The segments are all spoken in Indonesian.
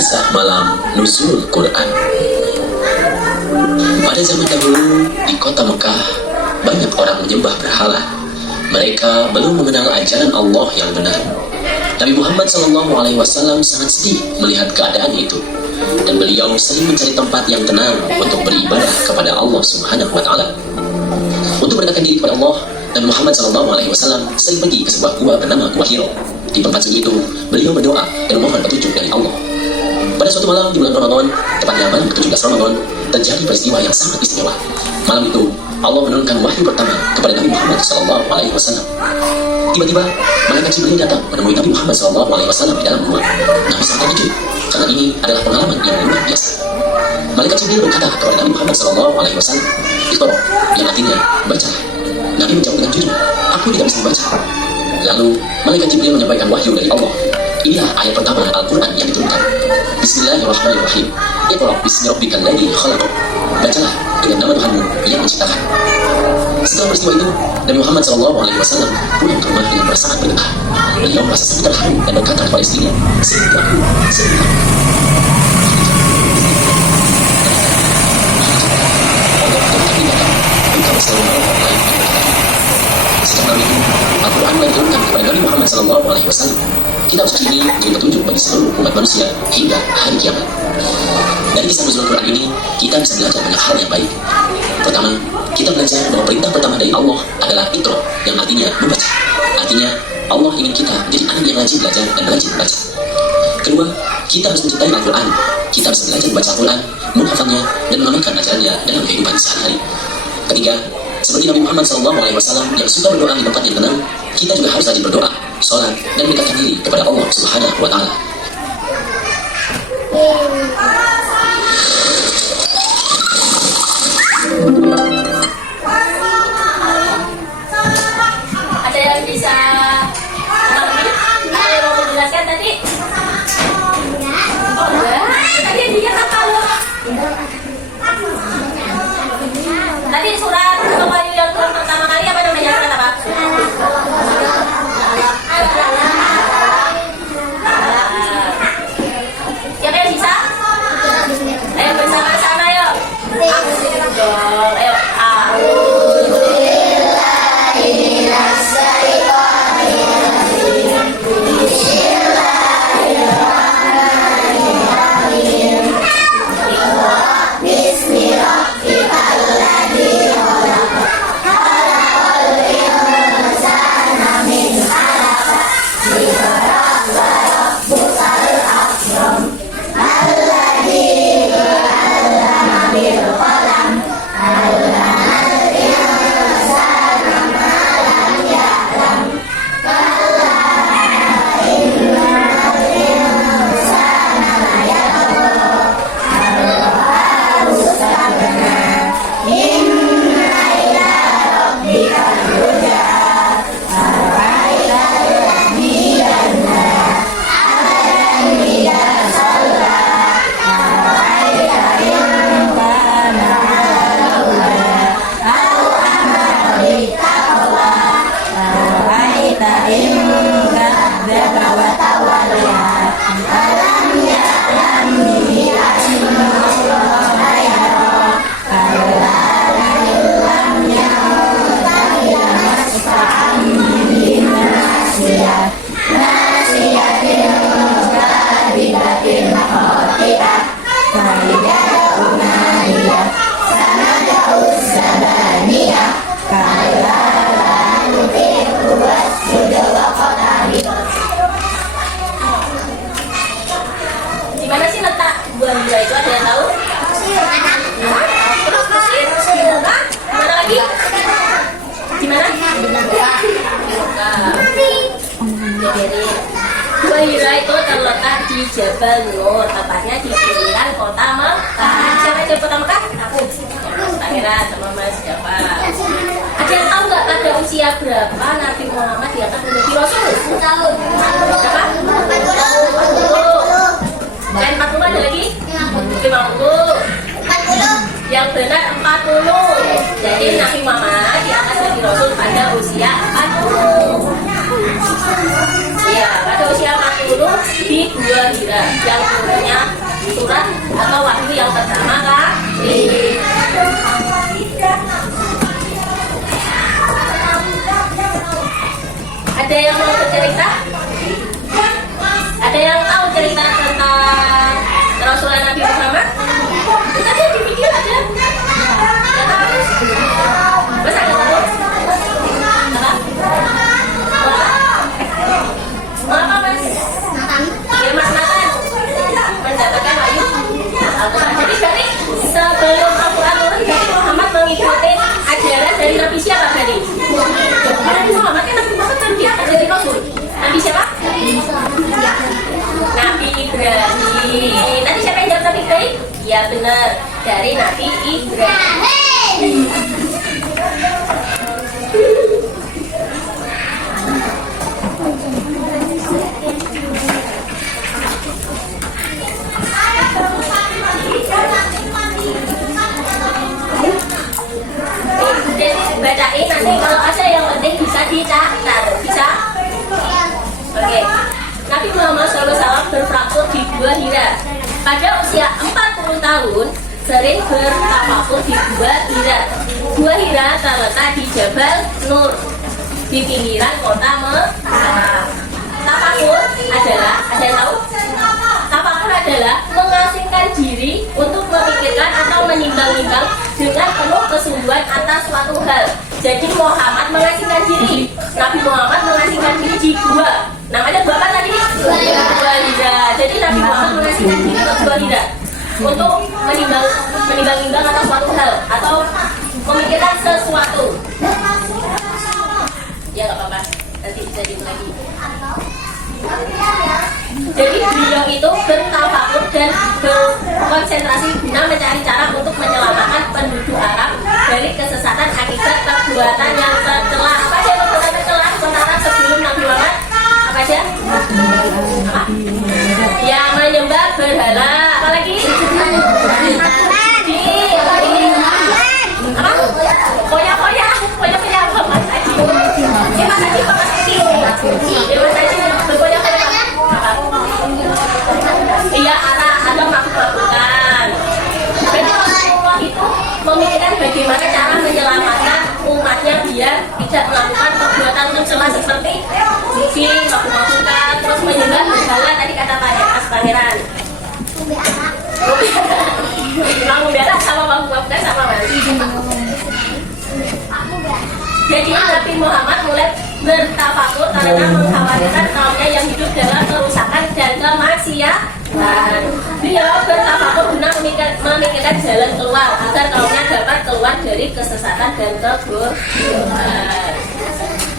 Kisah malam nuzul Quran. Pada zaman dahulu di kota Mekah, banyak orang menyembah berhala. Mereka belum mengenal ajaran Allah yang benar. Nabi Muhammad SAW sangat sedih melihat keadaan itu, dan beliau sering mencari tempat yang tenang untuk beribadah kepada Allah Subhanahu wa Ta'ala. Untuk mendekatkan diri kepada Allah, Nabi Muhammad SAW sering pergi ke sebuah gua bernama Gua Hiro. Di tempat sunyi itu, beliau berdoa dan memohon petunjuk dari Allah. Pada suatu malam di bulan Ramadan, tepatnya malam ke-17 Ramadan, terjadi peristiwa yang sangat istimewa. Malam itu, Allah menurunkan wahyu pertama kepada Nabi Muhammad SAW. Tiba-tiba, malaikat Jibril datang menemui Nabi Muhammad SAW di dalam gua. Nabi sangat terkejut, karena ini adalah pengalaman yang luar biasa. Malaikat Jibril berkata kepada Nabi Muhammad SAW, "Iqra," yang artinya bacalah. Nabi menjawab dengan jujur, "Aku tidak bisa membaca." Lalu, malaikat Jibril menyampaikan wahyu dari Allah. Inilah ayat pertama Al-Quran yang diturunkan. Bismillahirrahmanirrahim. Iqra bismi rabbikal ladzi khalaq. Bacalah dengan nama Tuhanmu yang menciptakan. Setelah peristiwa itu, Nabi Muhammad SAW pulang ke rumah dengan perasaan bergetar. Beliau merasa sangat terharu dan berkata kepada istrinya, "Sungguh aku. Allah akan terlibatkan. Engkau selalu menolong orang lain yang berkata." Sejak malam itu, Al-Quran mulai diturunkan kepada Nabi Muhammad SAW. Kitab suci ini menjadi petunjuk bagi seluruh umat manusia hingga hari kiamat. Dari kisah nuzul Quran ini, kita bisa belajar banyak hal yang baik. Pertama, kita belajar bahwa perintah pertama dari Allah adalah Iqra, yang artinya membaca. Artinya, Allah ingin kita menjadi anak yang rajin belajar dan rajin membaca. Kedua, kita harus mencintai Al-Quran. Kita harus belajar membaca Al-Quran, menghafalnya, dan mengamalkan ajarannya dalam kehidupan sehari-hari. Ketiga, seperti Nabi Muhammad SAW yang suka berdoa di tempat yang tenang, kita juga harus rajin berdoa, sholat, dan mendekatkan diri kepada Allah Subhanahu wa Ta'ala. Ada yang bisa ada yang mau menjelaskan tadi? Oh enggak, tadi dia apa loh? Tadi surat Al-Wahyu yang turun pertama kali apa namanya? Surat apa? Siapa yang bisa? Ayo bersama-sama yuk. Ayo. Gimana sih letak buah-buah itu, ada yang tahu? Terus kusir? Mana lagi? Gimana? Jadi Gua Hira itu terletak di Jabal Nur, tepatnya di pinggiran kota Mekah. Siapa yang kota Mekah? Aku. Pangeran sama Mas Java. Ada yang tahu nggak pada usia berapa Nabi Muhammad diangkat menjadi Rasul? Tahun. Berapa? 40. Dan 40 ada lagi? 50. Yang benar 40. Jadi Nabi Muhammad diangkat menjadi Rasul pada usia 40. Ya, pada usia 40 di Gua Hira yang umurnya surat atau wahyu yang pertama kali. Ada yang mau bercerita? Ada yang tahu cerita tentang Rasulullah Nabi Muhammad? Tadi di video ada. Nggak tahu? Masa nggak tahu? Apa? Apa mas? Ya mas Nathan mendapatkan wahyu Al-Quran. Jadi berarti sebelum Al-Quran turun, Nabi Muhammad mengikuti ajaran dari Nabi siapa tadi? Nabi Muhammad kan Nabi Muhammad kan dia jadi Rasul. Nabi siapa? Nabi Ibrahim. Tadi siapa yang jawab Nabi Ibrahim? Ya benar, dari Nabi Ibrahim. Bacain nanti kalau ada yang penting bisa dicatat, bisa? Oke. Nabi Muhammad SAW berfraktur di Gua Hira. Pada usia 40 tahun, sering bertafakur di Gua Hira. Gua Hira terletak di Jabal Nur, di pinggiran kota Mekah. Tafakur adalah, ada yang tahu? Tafakur adalah mengasingkan diri untuk memikirkan atau menimbang-nimbang dengan penuh kesungguhan atas suatu hal. Jadi Muhammad mengasingkan diri. Nabi Muhammad mengasingkan diri di gua. Namanya gua apa tadi? Gua Hira. Jadi Nabi Muhammad mengasingkan diri ke Gua Hira untuk menimbang-nimbang atas suatu hal atau memikirkan sesuatu. Ya nggak apa-apa. Nanti bisa diulang lagi. Jadi beliau itu bertafakur dan berkonsentrasi guna mencari cara untuk menyelamatkan penduduk Arab dari kesesatan akibat perbuatan yang tercela. Apa aja perbuatan tercela sementara sebelum Nabi Muhammad? Apa aja? Apa? Yang menyembah berhala. Apa lagi? Apa? Koya-koya apa mas Aji? Mas Aji apa mas Aji? Mas Aji berkoya-koya apa? Iya, ada makhluk-makhlukan. Jadi Rasulullah itu memikirkan bagaimana cara menyelamatkan umatnya biar tidak melakukan perbuatan tercela seperti mungkin makhluk-makhlukan, terus menyembah berhala tadi kata Mas Pangeran. Mau darah sama makhluk-makhlukan sama mas. Jadi Nabi Muhammad mulai bertafakur karena mengkhawatirkan kaumnya yang hidup dalam kerusakan dan kemaksiatan. Beliau bertafakur guna memikirkan jalan keluar agar kaumnya dapat keluar dari kesesatan dan kebodohan.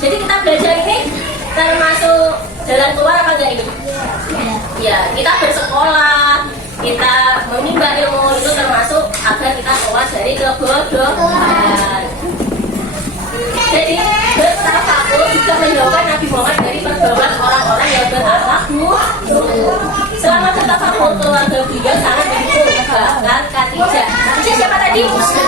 Jadi kita belajar ini termasuk jalan keluar apa enggak ini? Ya, kita bersekolah, kita menimba ilmu itu termasuk agar kita keluar dari kebodohan. Jadi bertafakur juga menjauhkan Nabi Muhammad dari pergaulan orang-orang yang berakhlak buruk. Selama bertafakur keluarga beliau sangat mendukung bahkan Khadijah. Khadijah siapa tadi? Ibunya?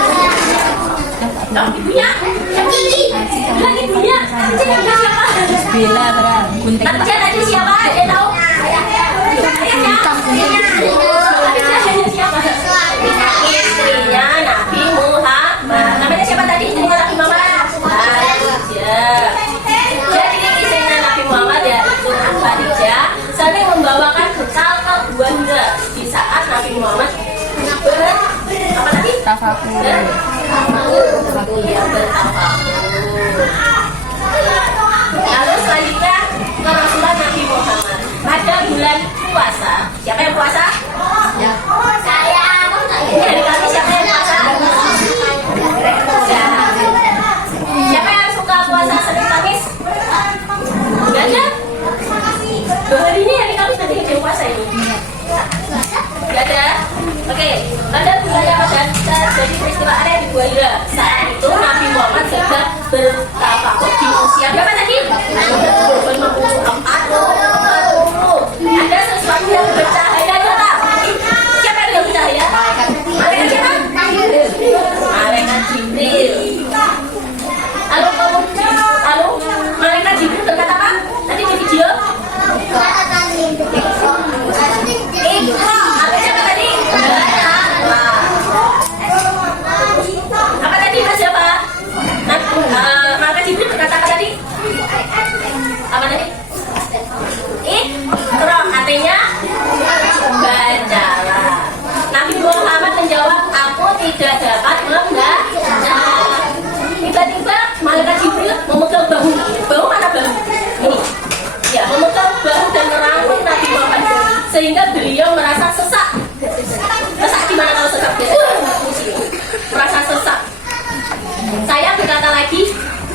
Bilang ibunya. Khadijah siapa? Bila berang. Khadijah tadi siapa? Dia tahu? Ayahnya? Khadijah siapa? Istrinya Nabi Muhammad. Namanya siapa tadi? Istrinya Nabi Muhammad. Jadi istrinya Nabi Muhammad yaitu Khadijah saling membawakan bekal ke Gua Hira di saat Nabi Muhammad apa tadi? Tafakur. Lalu selanjutnya ke Rasulullah Nabi Muhammad pada bulan puasa. Siapa yang puasa? Ya. Saya. Dari kami siapa yang puasa? Siapa yang suka puasa Senin Kamis? Enggak ada? 2 hari ini hari Kamis nanti ada puasa ini. Enggak ada? Oke, pada bulan Ramadan terjadi peristiwa aneh di Gua Hira. Saat itu Nabi Muhammad sedang bertafakur di usia berapa tadi? 54. Ada sesuatu yang bercahaya nyata. Siapa yang bercahaya? Malaikat siapa? Malaikat Jibril. Lalu malaikat Jibril berkata apa? Tadi di video? Iqra. Apa siapa tadi?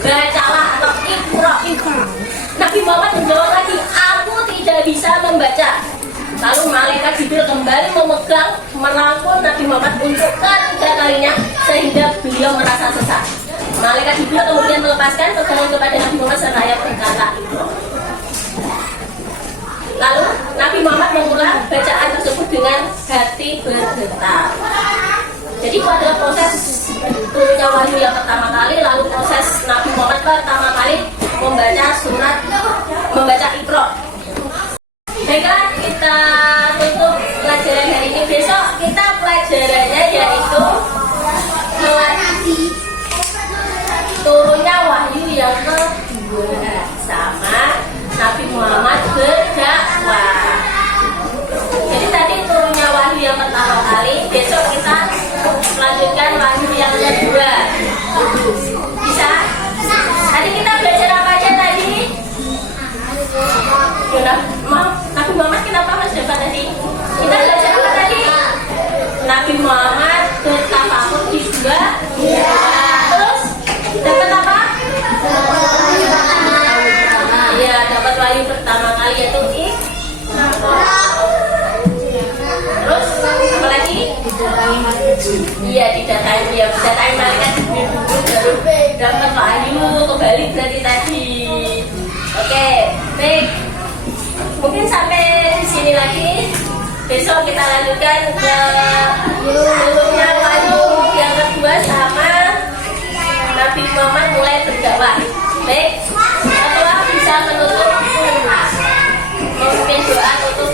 bacalah atau ikra. Nabi Muhammad menjawab lagi, aku tidak bisa membaca. Lalu malaikat Jibril kembali memegang, merangkul Nabi Muhammad untuk ketiga kalinya sehingga beliau merasa sesat. Malaikat Jibril kemudian melepaskan pegangan kepada Nabi Muhammad seraya berkata, lalu Nabi Muhammad mengulang bacaan tersebut dengan hati bergetar. Jadi itu adalah proses turunnya wahyu yang pertama kali, lalu proses Nabi Muhammad pertama kali membaca Iqra. Baiklah, kita tutup pelajaran hari ini. Besok kita pelajarannya yaitu melatih turunnya wahyu yang kedua sama Nabi Muhammad berdakwah. Jadi tadi turunnya wahyu yang pertama kali, besok kita melanjutkan wahyu yang kedua. Bisa? Tadi kita belajar apa aja tadi? Nabi Muhammad kenapa Mas dapat tadi? Kita belajar apa tadi? Nabi Muhammad bertafakur di dua. Terus dapat apa? Iya, dapat wahyu pertama kali yaitu terus apa lagi? Iya, didatangi malaikat Jibril dulu baru dapat wahyu kembali berarti tadi. Oke, baik. Mungkin sampai di sini lagi. Besok kita lanjutkan ke turunnya wahyu yang kedua sama Nabi Muhammad mulai berdakwah. Baik, setelah bisa menutup, memimpin doa tutup.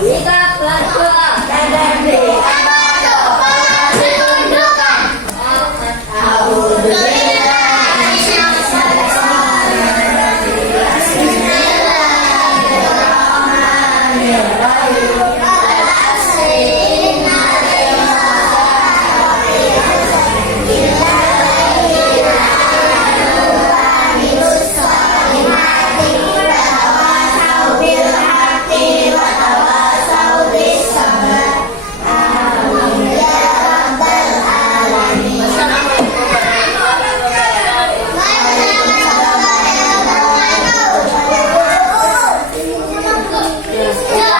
Kita berdoa.